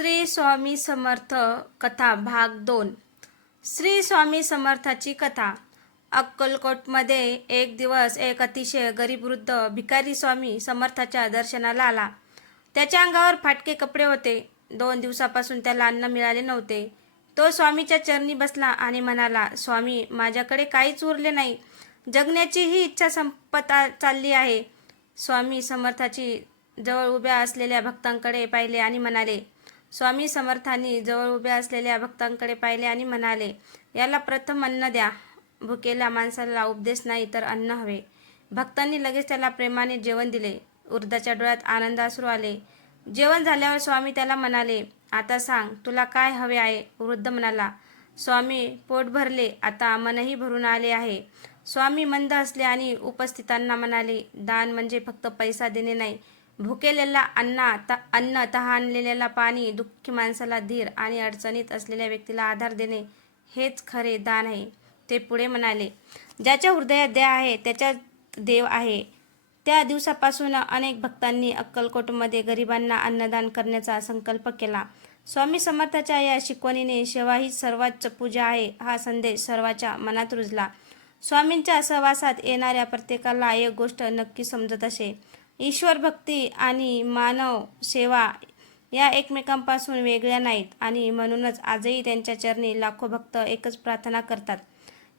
श्री स्वामी समर्थ कथा भाग 2. श्री स्वामी समर्थाची कथा. अक्कलकोटमध्ये एक दिवस एक अतिशय गरीब वृद्ध भिकारी स्वामी समर्थाच्या दर्शनाला आला. त्याच्या अंगावर फाटके कपडे होते. 2 दिवसापासून त्याला अन्न मिळाले नव्हते. तो स्वामीच्या चरणी बसला आणि म्हणाला, स्वामी, माझ्याकडे काहीच उरले नाही. जगण्याची ही इच्छा संपत चालली आहे. स्वामी समर्थाची जवळ उभ्या असलेल्या भक्तांकडे पाहिले आणि म्हणाले. स्वामी समर्थांनी जवळ उभ्या असलेल्या भक्तांकडे पाहिले आणि म्हणाले, याला प्रथम अन्न द्या. भुकेल्या माणसाला उपदेश नाही तर अन्न हवे. भक्तांनी लगेच त्याला प्रेमाने जेवण दिले. वृद्धाच्या डोळ्यात आनंदाश्रू आले. जेवण झाल्यावर स्वामी त्याला म्हणाले, आता सांग, तुला काय हवे आहे? वृद्ध म्हणाला, स्वामी, पोट भरले, आता मनही भरून आले आहे. स्वामी मंद हसले आणि उपस्थितांना म्हणाले, दान म्हणजे फक्त पैसा देणे नाही. भुकेलेला अन्न, तहानलेल्याला पाणी, दुःखी माणसाला धीर आणि अडचणीत असलेल्या व्यक्तीला आधार देणे हेच खरे दान आहे. ते पुढे म्हणाले, ज्याच्या हृदयात दया आहे त्याच्यात देव आहे. त्या दिवसापासून अनेक भक्तांनी अक्कलकोटमध्ये गरिबांना अन्नदान करण्याचा संकल्प केला. स्वामी समर्थाच्या या शिकवणीने सेवा ही सर्वात पूजा आहे हा संदेश सर्वांच्या मनात रुजला. स्वामींच्या सहवासात येणाऱ्या प्रत्येकाला एक गोष्ट नक्की समजत असे, ईश्वर भक्ती आणि मानव सेवा या एकमेकांपासून वेगळ्या नाहीत आणि म्हणूनच आजही त्यांच्या चरणी लाखो भक्त एकच प्रार्थना करतात,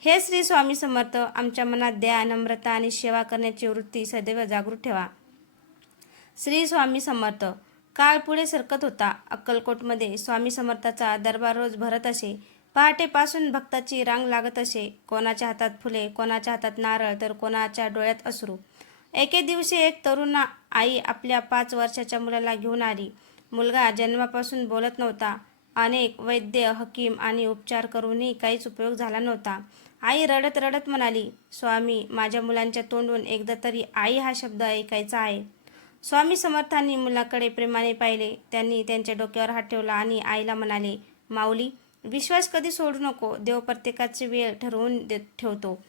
हे श्री स्वामी समर्थ, आमच्या मनात दया, नम्रता आणि सेवा करण्याची वृत्ती सदैव जागृत ठेवा. श्री स्वामी समर्थ. काळ पुढे सरकत होता. अक्कलकोटमध्ये स्वामी समर्थाचा दरबार रोज भरत असे. पहाटेपासून भक्ताची रांग लागत असे. कोणाच्या हातात फुले, कोणाच्या हातात नारळ, तर कोणाच्या डोळ्यात अश्रू. एके दिवशी एक तरुण आई आपल्या 5 वर्षाच्या मुलाला घेऊन आली. मुलगा जन्मापासून बोलत नव्हता. अनेक वैद्य, हकीम आणि उपचार करूनही काहीच उपयोग झाला नव्हता. आई रडत रडत म्हणाली, स्वामी, माझ्या मुलांच्या तोंडून एकदा तरी आई हा शब्द ऐकायचा आहे. स्वामी समर्थांनी मुलाकडे प्रेमाने पाहिले. त्यांनी त्यांच्या डोक्यावर हात ठेवला आणि आईला म्हणाले, माऊली, विश्वास कधी सोडू नको. देव प्रत्येकाची वेळ ठरवून ठेवतो.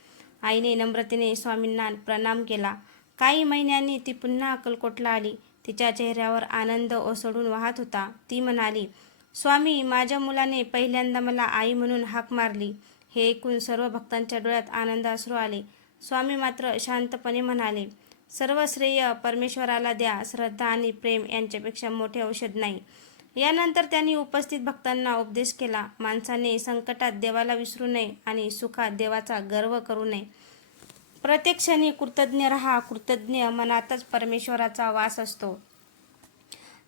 आईने नम्रतेने स्वामींना प्रणाम केला. काही महिन्यांनी ती पुन्हा अक्कलकोटला आली. तिच्या चेहऱ्यावर आनंद ओसळून वाहत होता. ती म्हणाली, स्वामी, माझ्या मुलाने पहिल्यांदा मला आई म्हणून हाक मारली. हे ऐकून सर्व भक्तांच्या डोळ्यात आनंदाश्रू आले. स्वामी मात्र शांतपणे म्हणाले, सर्व श्रेय परमेश्वराला द्या. श्रद्धा आणि प्रेम यांच्यापेक्षा मोठे औषध नाही. यानंतर त्यांनी उपस्थित भक्तांना उपदेश केला, माणसाने संकटात देवाला विसरू नये आणि सुखात देवाचा गर्व करू नये. प्रत्येक क्षणी कृतज्ञ राहा. कृतज्ञ मनातच परमेश्वराचा वास असतो.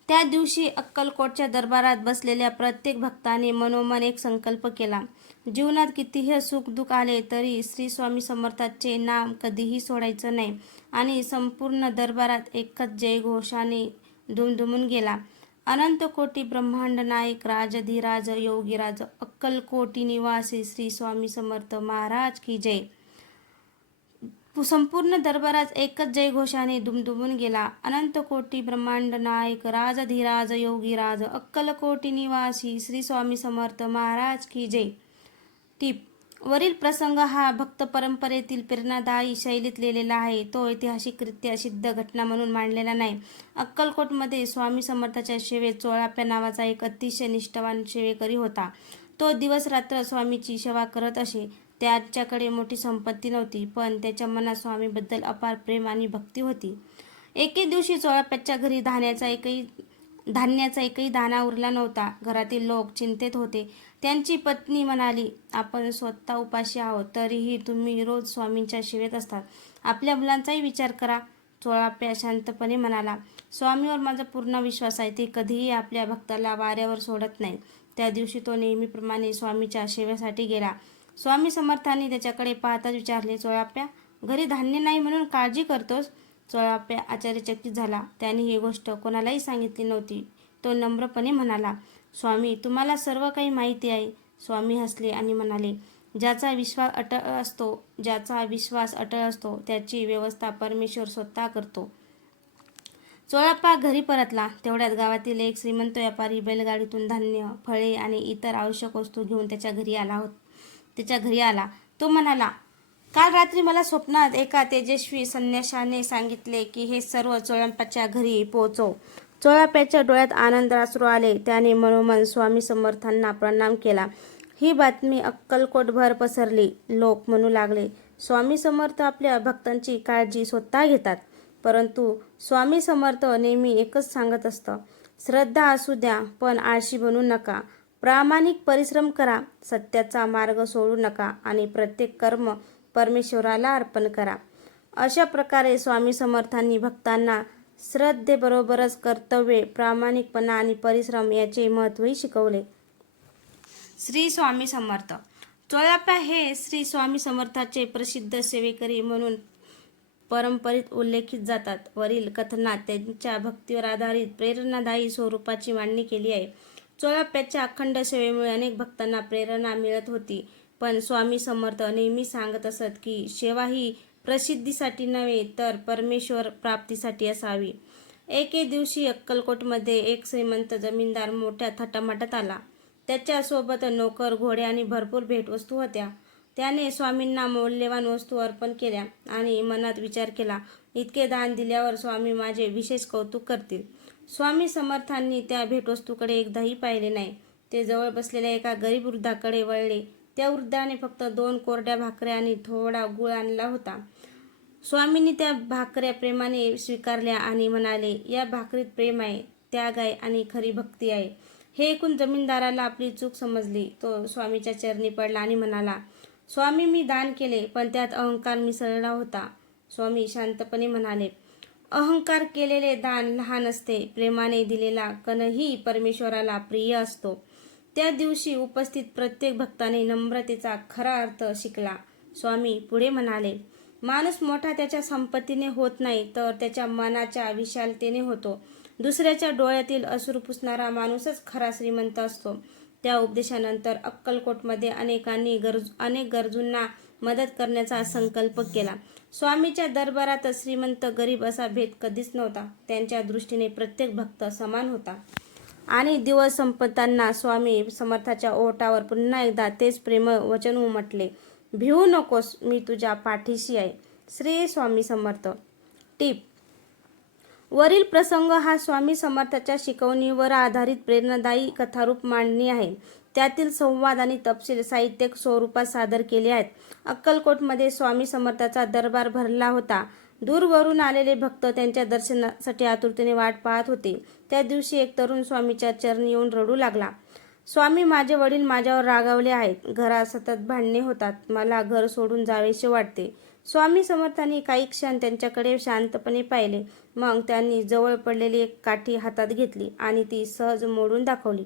त्या दिवशी अक्कलकोटच्या दरबारात बसलेल्या प्रत्येक भक्ताने मनोमन एक संकल्प केला, जीवनात कितीही सुख दुःख आले तरी श्री स्वामी समर्थाचे नाम कधीही सोडायचं नाही. आणि संपूर्ण दरबारात एकच जयघोषाने दुमदुमून गेला, अनंत कोटी ब्रह्मांड नायक राजधिराज योगीराज अक्कलकोटी निवासी श्री स्वामी समर्थ महाराज की जय. संपूर्ण दरबारात एकच जयघोषाने दुमदुमून गेला, अनंत कोटी ब्रह्मांड नायक राजधिराज योगीराज अक्कलकोटी निवासी श्री स्वामी समर्थ महाराज की जय. टिप: वरील प्रसंग हा भक्त परंपरेतील प्रेरणादायी शैलीत लिहिलेला आहे. तो ऐतिहासिकरित्या सिद्ध घटना म्हणून मांडलेला नाही. अक्कलकोटमध्ये स्वामी समर्थाच्या सेवेत चोळाप्पा नावाचा एक अतिशय निष्ठावान सेवेकरी होता. तो दिवस रात्र स्वामीची सेवा करत असे. त्याच्याकडे मोठी संपत्ती नव्हती, पण त्याच्या मनात स्वामीबद्दल अपार प्रेम आणि भक्ती होती. एके दिवशी चोळाप्पाच्या घरी धान्याचा एकही दाणा उरला नव्हता. घरातील लोक चिंतेत होते. त्यांची पत्नी म्हणाली, आपण स्वतः उपाशी आहोत, तरीही तुम्ही रोज स्वामींच्या सेवेत असतात. आपल्या मुलांचाही विचार करा. चोळाप्पा शांतपणे म्हणाला, स्वामीवर माझा पूर्ण विश्वास आहे. ते कधीही आपल्या भक्ताला वाऱ्यावर सोडत नाही. त्या दिवशी तो नेहमीप्रमाणे स्वामीच्या सेवेसाठी गेला. स्वामी समर्थांनी त्याच्याकडे पाहताच विचारले, चोळाप्पा, घरी धान्य नाही म्हणून काळजी करतोस? चोळाप्पा आश्चर्यचकित झाला. त्याने ही गोष्ट कोणालाही सांगितली नव्हती. तो नम्रपणे म्हणाला, स्वामी, तुम्हाला सर्व काही माहिती आहे. स्वामी हसले आणि म्हणाले, ज्याचा विश्वास अटळ असतो त्याची व्यवस्था परमेश्वर स्वतः करतो. चोळाप्पा घरी परतला. तेवढ्यात गावातील एक श्रीमंत व्यापारी बैलगाडीतून धान्य, फळे आणि इतर आवश्यक वस्तू घेऊन त्याच्या घरी आला. तो म्हणाला, काल रात्री मला स्वप्नात एका तेजस्वी संन्याशाने सांगितले की हे सर्व चोळाप्पाच्या घरी पोहोचव. चोळाप्याच्या डोळ्यात आनंदाश्रू आले. त्याने मनोमन स्वामी समर्थांना प्रणाम केला. ही बातमी अक्कलकोटभर पसरली. लोक म्हणू लागले, स्वामी समर्थ आपल्या भक्तांची काळजी स्वतः घेतात. परंतु स्वामी समर्थ नेहमी एकच सांगत असतं, श्रद्धा असू द्या, पण आळशी बनू नका. प्रामाणिक परिश्रम करा, सत्याचा मार्ग सोडू नका आणि प्रत्येक कर्म परमेश्वराला अर्पण करा. अशा प्रकारे स्वामी समर्थांनी भक्तांना श्रद्धेबरोबरच कर्तव्ये, प्रामाणिकपणा आणि परिश्रम याचे महत्त्वही शिकवले. श्री स्वामी समर्थ. चोळाप्पा हे श्री स्वामी समर्थाचे प्रसिद्ध सेवेकरी म्हणून परंपरेत उल्लेखित जातात. वरील कथनात त्यांच्या भक्तीवर आधारित प्रेरणादायी स्वरूपाची मांडणी केली आहे. चोळाप्पाच्या अखंड सेवेमुळे अनेक भक्तांना प्रेरणा मिळत होती. पण स्वामी समर्थ नेहमी सांगत असत की सेवा ही प्रसिद्धीसाठी नव्हे तर परमेश्वर प्राप्तीसाठी असावी. एके दिवशी अक्कलकोटमध्ये एक श्रीमंत जमीनदार मोठ्या थाटामाटात आला. त्याच्यासोबत नोकर, घोडे आणि भरपूर भेटवस्तू होत्या. त्याने स्वामींना मौल्यवान वस्तू अर्पण केल्या आणि मनात विचार केला, इतके दान दिल्यावर स्वामी माझे विशेष कौतुक करतील. स्वामी समर्थांनी त्या भेटवस्तूकडे एकदाही पाहिले नाही. ते जवळ बसलेल्या एका गरीब वृद्धाकडे वळले. त्या वृद्धाने फक्त 2 कोरड्या भाकऱ्या आणि थोडा गूळ आणला होता. स्वामींनी त्या भाकऱ्या प्रेमाने स्वीकारल्या आणि म्हणाले, या भाकरीत प्रेम आहे, त्याग आहे आणि खरी भक्ती आहे. हे ऐकून जमीनदाराला आपली चूक समजली. तो स्वामीच्या चरणी पडला आणि म्हणाला, स्वामी, मी दान केले, पण त्यात अहंकार मिसळला होता. स्वामी शांतपणे म्हणाले, अहंकार केलेले दान लहान असते, प्रेमाने दिलेला कणही परमेश्वराला प्रिय असतो. त्या दिवशी उपस्थित प्रत्येक भक्ताने नम्रतेचा खरा अर्थ शिकला. स्वामी पुढे म्हणाले, माणूस मोठा त्याच्या संपत्तीने होत नाही, तर त्याच्या मनाच्या विशालतेने होतो. दुसऱ्याच्या डोळ्यातील अश्रू पुसणारा माणूसच खरा श्रीमंत असतो. त्या उपदेशानंतर अक्कलकोटमध्ये अनेकांनी अनेक गरजूंना मदत करण्याचा संकल्प केला. स्वामीच्या दरबारात श्रीमंत गरीब असा भेद कधीच नव्हता. त्यांच्या दृष्टीने प्रत्येक भक्त समान होता. आणि दिवस संपताना स्वामी समर्थाच्या ओठावर पुन्हा एकदा तेच प्रेम वचन उमटले, भिवू नकोस, मी तुझ्या पाठीशी आहे. श्री स्वामी समर्थ. टीप. वरील प्रसंग हा स्वामी समर्थाच्या शिकवणीवर आधारित प्रेरणादायी कथारूप मांडणी आहे. त्यातील संवाद आणि तपशील साहित्यिक स्वरूपात सादर केले आहेत. अक्कलकोटमध्ये स्वामी समर्थाचा दरबार भरला होता. दूरवरून आलेले भक्त त्यांच्या दर्शनासाठी आतुरतेने वाट पाहत होते. त्या दिवशी एक तरुण स्वामीच्या चरणी येऊन रडू लागला. स्वामी, माझे वडील माझ्यावर रागावले आहेत. घरात सतत भांडणे होतात. मला घर सोडून जावेसे वाटते. स्वामी समर्थांनी काही क्षण त्यांच्याकडे शांतपणे पाहिले. मग त्यांनी जवळ पडलेली एक काठी हातात घेतली आणि ती सहज मोडून दाखवली.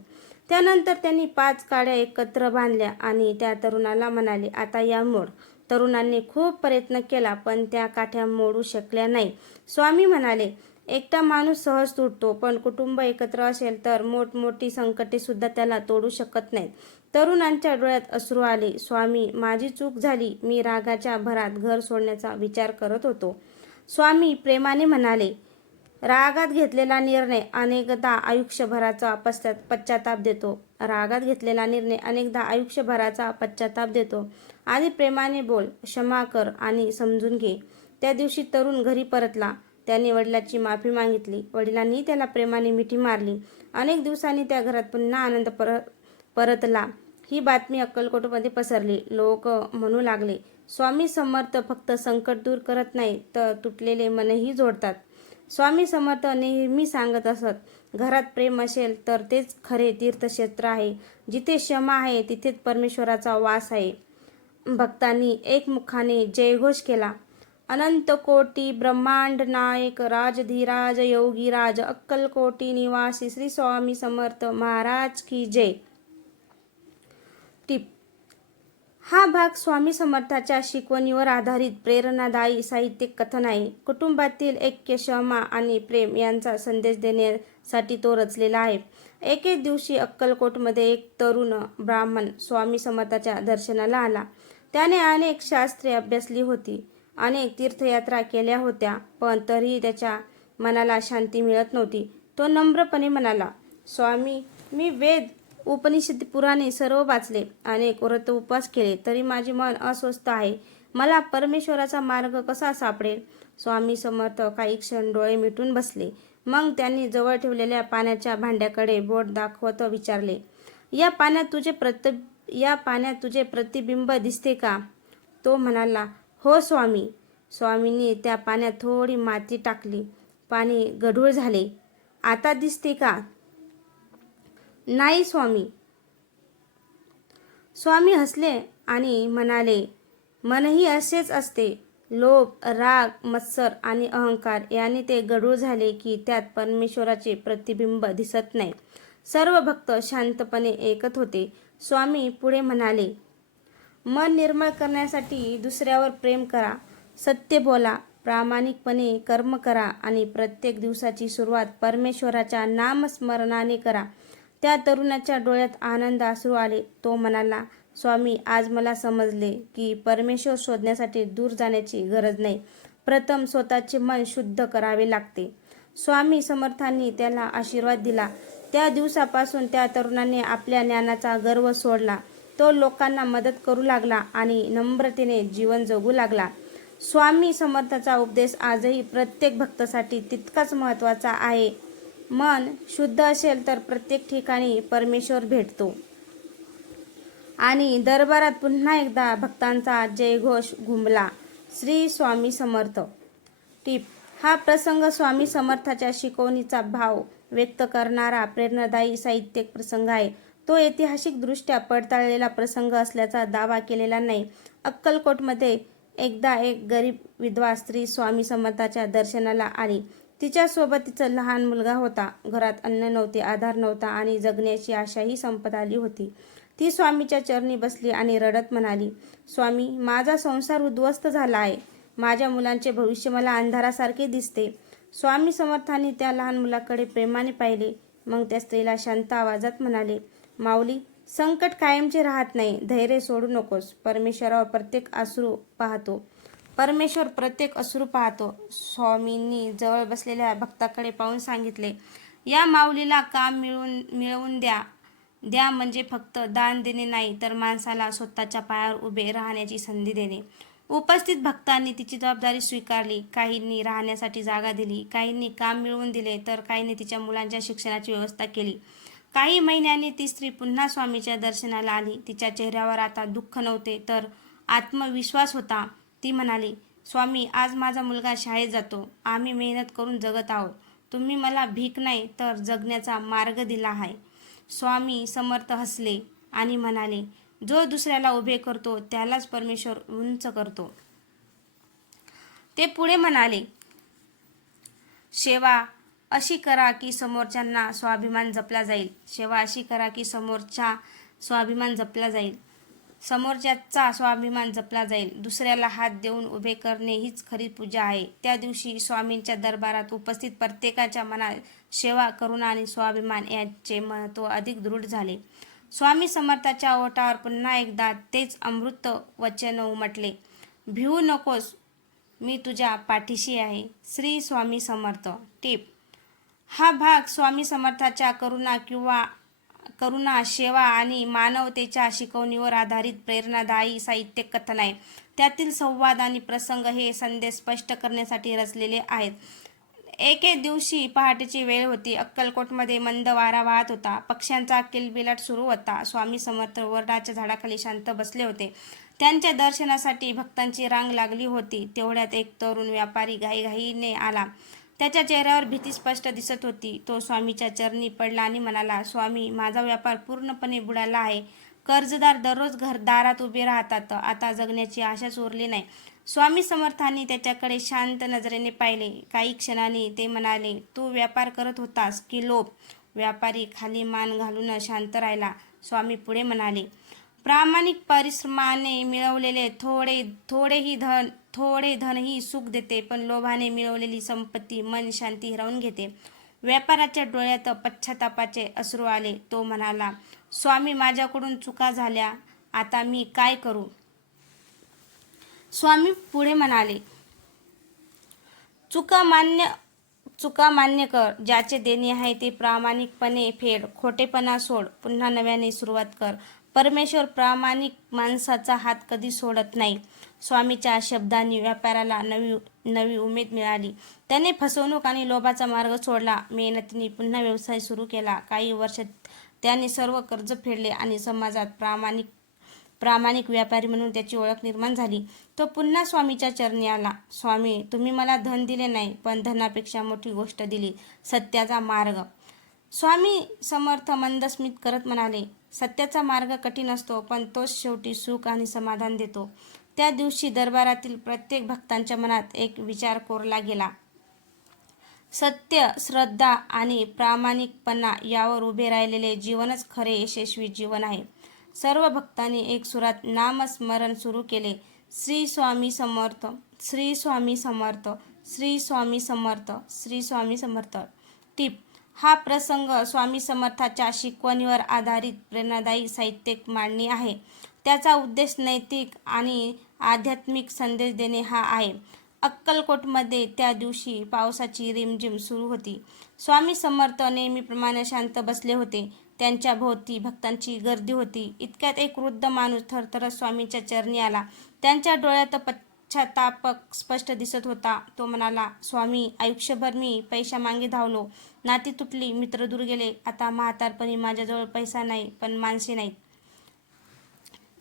त्यानंतर त्यांनी 5 काड्या एकत्र बांधल्या आणि त्या तरुणाला म्हणाले, आता या मोड. तरुणांनी खूप प्रयत्न केला, पण त्या काठ्या मोडू शकल्या नाही. स्वामी म्हणाले, एकटा माणूस सहज तुटतो, पण कुटुंब एकत्र असेल तर मोठमोठी संकटे सुद्धा त्याला तोडू शकत नाहीत. तरुणांच्या डोळ्यात अश्रू आले. स्वामी, माझी चूक झाली. मी रागाच्या भरात घर सोडण्याचा विचार करत होतो. स्वामी प्रेमाने म्हणाले, रागात घेतलेला निर्णय अनेकदा आयुष्यभराचा पश्चाताप देतो. रागात घेतलेला निर्णय अनेकदा आयुष्यभराचा पश्चाताप देतो. आधी प्रेमाने बोल, क्षमा कर आणि समजून घे. त्या दिवशी तरुण घरी परतला. त्याने वडिलांची माफी मागितली. वडिलांनी त्याला प्रेमाने मिठी मारली. अनेक दिवसांनी त्या घरात पुन्हा आनंद परतला. ही बातमी अक्कलकोटमध्ये पसरली. लोक म्हणू लागले, स्वामी समर्थ फक्त संकट दूर करत नाही, तर तुटलेले मनही जोडतात. स्वामी समर्थ नेहमी सांगत असत, घरात प्रेम असेल तर तेच खरे तीर्थक्षेत्र आहे. जिथे क्षमा आहे तिथेच परमेश्वराचा वास आहे. भक्तांनी एकमुखाने जयघोष केला. अनंत कोटी ब्रह्मांड नायक राजधीराज योगीराज अक्कलकोटी निवासी श्री स्वामी समर्थ महाराज की जय. टिप. हा भाग स्वामी समर्थाच्या शिकवणीवर आधारित प्रेरणादायी साहित्यिक कथन आहे. कुटुंबातील ऐक्य, क्षमा आणि प्रेम यांचा संदेश देण्यासाठी तो रचलेला आहे. एके दिवशी अक्कलकोटमध्ये एक तरुण ब्राह्मण स्वामी समर्थाच्या दर्शनाला आला. त्याने अनेक शास्त्रे अभ्यासली होती, अनेक तीर्थयात्रा केल्या होत्या, पण तरीही त्याच्या मनाला शांती मिळत नव्हती. तो नम्रपणे म्हणाला, स्वामी, मी वेद, उपनिषद, पुराणे सर्व वाचले, अनेक व्रत उपवास केले, तरी माझे मन अस्वस्थ आहे. मला परमेश्वराचा मार्ग कसा सापडेल? स्वामी समर्थ काही क्षण डोळे मिटून बसले. मग त्यांनी जवळ ठेवलेल्या पाण्याच्या भांड्याकडे बोट दाखवत विचारले, या पाण्यात तुझे प्रतिबिंब दिसते का? तो म्हणाला, हो स्वामी. स्वामींनी त्या पाण्यात थोडी माती टाकली. पाणी गढूळ झाले. आता दिसते का? नाही स्वामी. स्वामी हसले आणि म्हणाले, मनही असेच असते. लोभ, राग, मत्सर आणि अहंकार याने ते गढूळ झाले की त्यात परमेश्वराचे प्रतिबिंब दिसत नाही. सर्व भक्त शांतपणे ऐकत होते. स्वामी पुढे म्हणाले, मन निर्मळ करण्यासाठी दुसऱ्यावर प्रेम करा, सत्य बोला, प्रामाणिकपणे कर्म करा आणि प्रत्येक दिवसाची सुरुवात परमेश्वराच्या नामस्मरणाने करा. त्या तरुणाच्या डोळ्यात आनंद अश्रू आले. तो म्हणाला, स्वामी, आज मला समजले की परमेश्वर शोधण्यासाठी दूर जाण्याची गरज नाही, प्रथम स्वतःचे मन शुद्ध करावे लागते. स्वामी समर्थांनी त्याला आशीर्वाद दिला. त्या दिवसापासून त्या तरुणाने आपल्या ज्ञानाचा गर्व सोडला. तो लोकांना मदत करू लागला आणि नम्रतेने जीवन जगू लागला. स्वामी समर्थाचा उपदेश आजही प्रत्येक भक्तासाठी तितकाच महत्त्वाचा आहे. मन शुद्ध असेल तर प्रत्येक ठिकाणी परमेश्वर भेटतो. आणि दरबारात पुन्हा एकदा भक्तांचा जयघोष घुमला. श्री स्वामी समर्थ. टिप: हा प्रसंग स्वामी समर्थाच्या शिकवणीचा भाव व्यक्त करणारा प्रेरणादायी साहित्यिक प्रसंग आहे. तो ऐतिहासिकदृष्ट्या पडताळलेला प्रसंग असल्याचा दावा केलेला नाही. अक्कलकोटमध्ये एकदा एक गरीब विधवा स्त्री स्वामी समर्थाच्या दर्शनाला आली. तिच्यासोबत तिचा लहान मुलगा होता. घरात अन्न नव्हते, आधार नव्हता आणि जगण्याची आशाही संपत आली होती. ती स्वामीच्या चरणी बसली आणि रडत म्हणाली, स्वामी, माझा संसार उद्ध्वस्त झाला आहे. माझ्या मुलांचे भविष्य मला अंधारासारखे दिसते. स्वामी समर्थांनी त्या लहान मुलाकडे प्रेमाने पाहिले. मग त्या स्त्रीला शांत आवाजात म्हणाले, माऊली, संकट कायमचे राहत नाही. धैर्य सोडू नकोस. परमेश्वर प्रत्येक अश्रू पाहतो. स्वामींनी जवळ बसलेल्या भक्ताकडे पाहून सांगितले, या माऊलीला काम मिळवून द्या म्हणजे फक्त दान देणे नाही, तर माणसाला स्वतःच्या पायावर उभे राहण्याची संधी देणे. उपस्थित भक्तांनी तिची जबाबदारी स्वीकारली. काहींनी राहण्यासाठी जागा दिली, काहींनी काम मिळवून दिले, तर काहींनी तिच्या मुलांच्या शिक्षणाची व्यवस्था केली. काही महिन्यांनी ती स्त्री पुन्हा स्वामीच्या दर्शनाला आली. तिच्या चेहऱ्यावर आता दुःख नव्हते, तर आत्मविश्वास होता. ती म्हणाली, स्वामी, आज माझा मुलगा शाळेत जातो. आम्ही मेहनत करून जगत आहोत. तुम्ही मला भीक नाही तर जगण्याचा मार्ग दिला आहे. स्वामी समर्थ हसले आणि म्हणाले, जो दुसऱ्याला उभे करतो त्यालाच परमेश्वर उंच करतो. ते पुढे म्हणाले, सेवा अशी करा की समोरच्यांना स्वाभिमान जपला जाईल. सेवा अशी करा की समोरच्याचा स्वाभिमान जपला जाईल. दुसऱ्याला हात देऊन उभे करणे हीच खरी पूजा आहे. त्या दिवशी स्वामींच्या दरबारात उपस्थित प्रत्येकाच्या मनात सेवा, करुणा आणि स्वाभिमान याचे महत्त्व अधिक दृढ झाले. स्वामी समर्थाच्या ओठावर पुन्हा एकदा तेच अमृत वचन उमटले, भिवू नकोस, मी तुझ्या पाठीशी आहे. श्री स्वामी समर्थ. टिप: हा भाग स्वामी समर्थाच्या करुणा, सेवा आणि मानवतेच्या शिकवणीवर आधारित प्रेरणादायी साहित्यिक कथन आहे. त्यातील संवाद आणि प्रसंग हे संदेश स्पष्ट करण्यासाठी रचलेले आहेत. एके दिवशी पहाटेची वेळ होती. अक्कलकोटमध्ये मंद वारा वाहत होता. पक्ष्यांचा किलबिलाट सुरू होता. स्वामी समर्थ वडाच्या झाडाखाली शांत बसले होते. त्यांच्या दर्शनासाठी भक्तांची रांग लागली होती. तेवढ्यात एक तरुण व्यापारी घाईघाईने आला. त्याच्या चेहऱ्यावर भीती स्पष्ट दिसत होती. तो स्वामीच्या चरणी पडला आणि म्हणाला, स्वामी, माझा व्यापार पूर्णपणे बुडाला आहे. कर्जदार दररोज दारात उभे राहतात. आता जगण्याची आशाच उरली नाही. स्वामी समर्थांनी त्याच्याकडे शांत नजरेने पाहिले. काही क्षणांनी ते म्हणाले, तू व्यापार करत होतास की लोभ? व्यापारी खाली मान घालून शांत राहिला. स्वामी पुढे म्हणाले, प्रामाणिक परिश्रमाने मिळवलेले थोडे धनही सुख देते, पण लोभाने मिळवलेली संपत्ती मन शांती हिरावून घेते. व्यापाराच्या डोळ्यात पश्चातापाचे अश्रू आले. तो म्हणाला, स्वामी, माझ्याकडून चुका झाल्या. आता मी काय करू? स्वामी पुढे म्हणाले, चुका चुका मान्य कर, ज्याचे देणे आहे ते प्रामाणिकपणे फेड, खोटेपणा सोड, पुन्हा नव्याने सुरुवात कर. परमेश्वर प्रामाणिक माणसाचा हात कधी सोडत नाही. स्वामीच्या शब्दांनी व्यापाऱ्याला नवी उमेद मिळाली. त्याने फसवणूक आणि लोभाचा मार्ग सोडला. मेहनतीने पुन्हा व्यवसाय सुरू केला. काही वर्षात त्याने सर्व कर्ज फेडले आणि समाजात प्रामाणिक व्यापारी म्हणून त्याची ओळख निर्माण झाली. तो पुन्हा स्वामीच्या चरणी आला. स्वामी, तुम्ही मला धन दिले नाही, पण धनापेक्षा मोठी गोष्ट दिली, सत्याचा मार्ग. स्वामी समर्थ मंद स्मित करत म्हणाले, सत्याचा मार्ग कठीण असतो, पण तोच शेवटी सुख आणि समाधान देतो. त्या दिवशी दरबारातील प्रत्येक भक्तांच्या मनात एक विचार कोरला गेला. सत्य, श्रद्धा आणि प्रामाणिकपणा यावर उभे राहिलेले जीवनच खरे यशस्वी जीवन आहे. सर्व भक्तांनी एक सुरात नामस्मरण सुरू केले. श्री स्वामी समर्थ, श्री स्वामी समर्थ, श्री स्वामी समर्थ, श्री स्वामी समर्थ. टिप: हा प्रसंग स्वामी समर्थांच्या शिकवणीवर आधारित प्रेरणादायी साहित्यिक मांडणी आहे. त्याचा उद्देश नैतिक आणि आध्यात्मिक संदेश देणे हा आहे. अक्कलकोटमध्ये त्या दिवशी पावसाची रिमझिम सुरू होती. स्वामी समर्थ नेहमीप्रमाणे शांत बसले होते. त्यांच्या भोवती भक्तांची गर्दी होती. इतक्यात एक वृद्ध माणूस थरथरत स्वामींच्या चरणी आला. त्यांच्या डोळ्यात पश्चाताप स्पष्ट दिसत होता. तो म्हणाला, स्वामी, आयुष्यभर मी पैशामागे धावलो. नाती तुटली, मित्र दूर गेले. आता म्हातारपणी माझ्याजवळ पैसा नाही, पण माणसे नाहीत.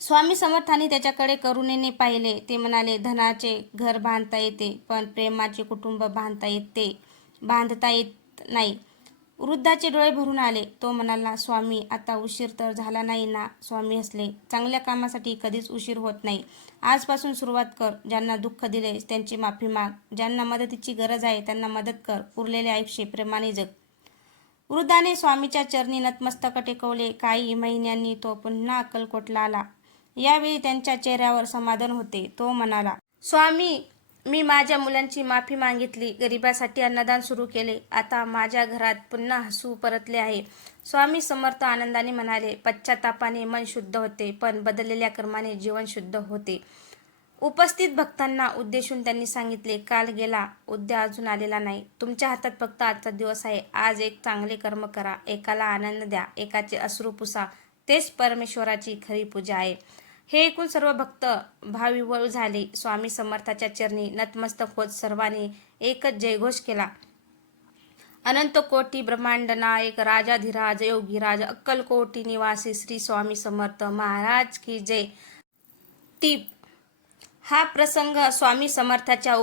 स्वामी समर्थांनी त्याच्याकडे करुणेने पाहिले. ते म्हणाले, धनाचे घर बांधता येते, पण प्रेमाचे कुटुंब बांधता येत नाही. वृद्धाचे डोळे भरून आले. तो म्हणाला, स्वामी, आता उशीर तर झाला नाही ना? स्वामी हसले. चांगल्या कामासाठी कधीच उशीर होत नाही. आजपासून सुरुवात कर. ज्यांना दुःख दिले त्यांची माफी माग. ज्यांना मदतीची गरज आहे त्यांना मदत कर. उरलेले आयुष्य प्रेमाने जग. वृद्धाने स्वामीच्या चरणी नतमस्तक टेकवले. काही महिन्यांनी तो पुन्हा अक्कलकोटला आला. यावेळी त्यांच्या चेहऱ्यावर समाधान होते. तो म्हणाला, स्वामी, मी माझ्या मुलांची माफी मागितली, गरिबासाठी अन्नदान सुरू केले. आता माझ्या घरात पुन्हा हसू परतले आहे. स्वामी समर्थ आनंदाने म्हणाले, पश्चातापाने मन शुद्ध होते, पण बदललेल्या कर्माने जीवन शुद्ध होते. उपस्थित भक्तांना उद्देशून त्यांनी सांगितले, काल गेला, उद्या अजून आलेला नाही. तुमच्या हातात फक्त आजचा दिवस आहे. आज एक चांगले कर्म करा, एकाला आनंद द्या, एकाचे अश्रू पुसा. तेच परमेश्वराची खरी पूजा आहे. हे ऐकून सर्व भक्त भाविवळ झाले. स्वामी समर्थाच्या चरणी नतमस्तक होत सर्वांनी एकच जयघोष केला. अनंत कोटी ब्रह्मांड नायक राजाधिराज योगीराज अक्कलकोटी निवासी श्री स्वामी समर्थ महाराज की जय. टीप: हा प्रसंग स्वामी समर्थाच्या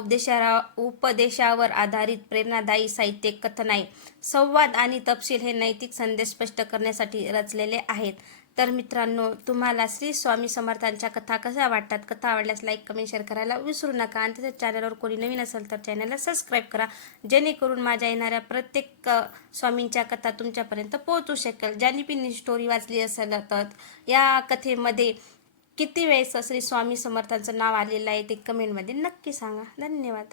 उपदेशावर आधारित प्रेरणादायी साहित्यिक कथन आहे. संवाद आणि तपशील हे नैतिक संदेश स्पष्ट करण्यासाठी रचलेले आहेत. तर मित्रांनो, तुम्हाला श्री स्वामी समर्थांच्या कथा कशा वाटतात? कथा आवडल्यास लाईक, कमेंट, शेअर करायला विसरू नका. आणि त्याच्या चॅनलवर कोणी नवीन असेल तर चॅनलला सबस्क्राईब करा, जेणेकरून माझ्या येणाऱ्या प्रत्येक स्वामींच्या कथा तुमच्यापर्यंत पोहोचू शकेल. ज्यांनी पण स्टोरी वाचली असेल तर या कथेमध्ये किती वेळेस श्री स्वामी समर्थांचं नाव आलेलं आहे ते कमेंटमध्ये नक्की सांगा. धन्यवाद.